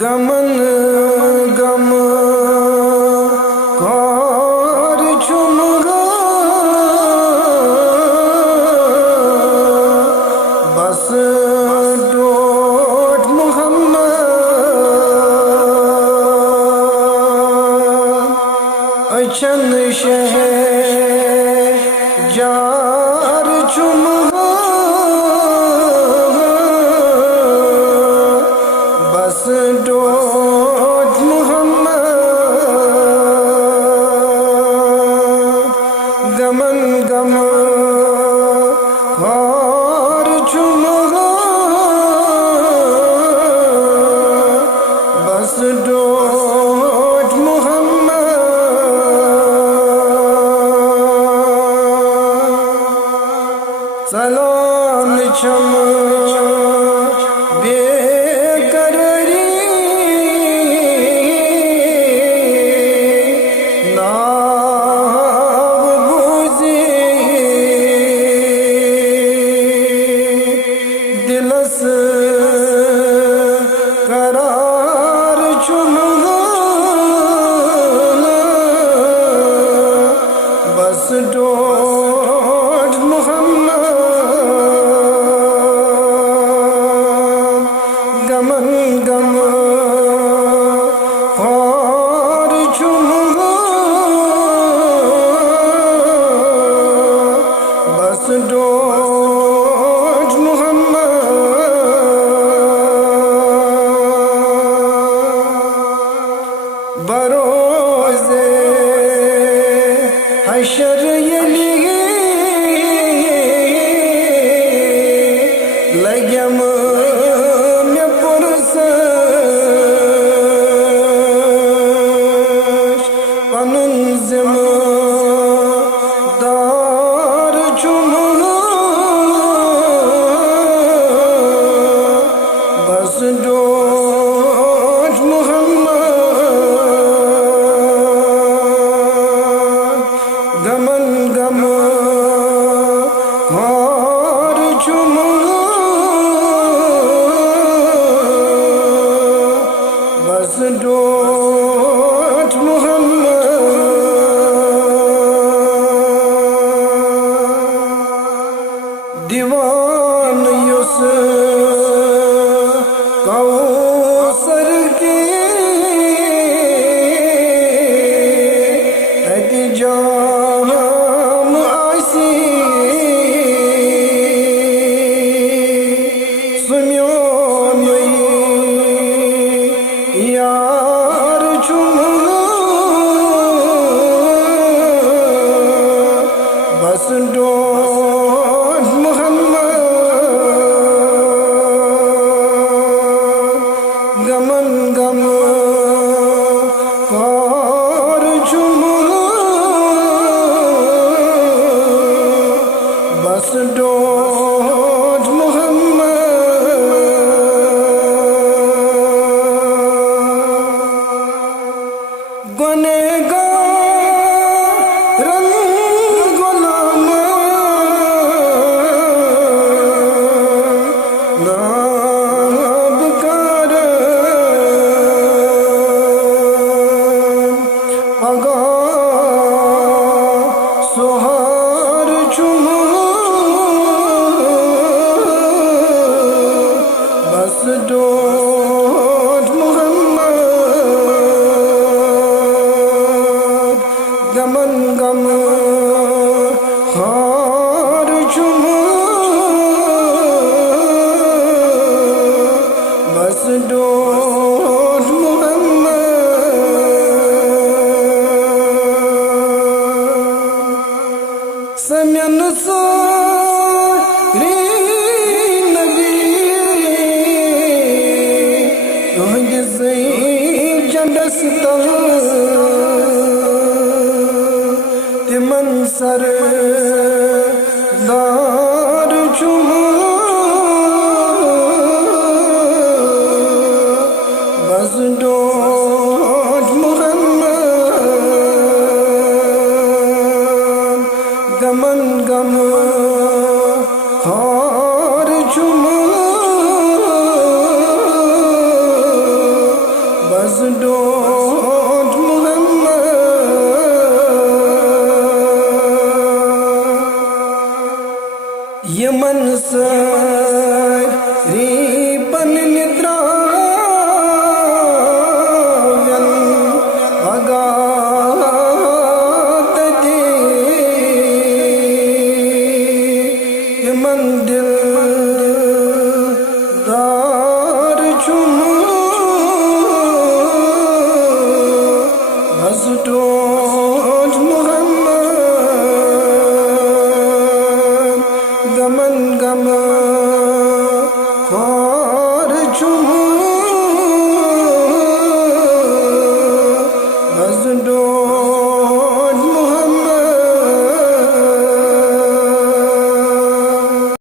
गमन गम कार चुमगा बस डोट मोहम्मद अचन शहर जार चुमगा बस डोट मोहम्मद गमन गम कार चुमगा बस डोट मोहम्मद सलाम चम दिलस करार चुमगा बस डोट मोहम्मद गमन गम और चुमगा बस डोट मोहम्मद बरोज़े हशर यली लगम में पुरसश पनुन ज़िम्मेदार चुमगा बस डोट मोहम्मद गमन गम और चुमगा बस डोट मोहम्मद दीवान युस कौसर के जाम आसी सुम्योन यार चुमगा बस डोट मोहम्मद गमन गम कार चुमगा बस डोट मोहम्मद गुनहगार गुलाम नाबकार पगा सोहार चुमगा बस डोट मोहम्मद गमन गम हार चुमगा बस डोट मोहम्मद समयन सारी नबी तुझसे जडस तिमन सर दार चुमगा बस डोट मोहम्मद गमन गम और चुमगा do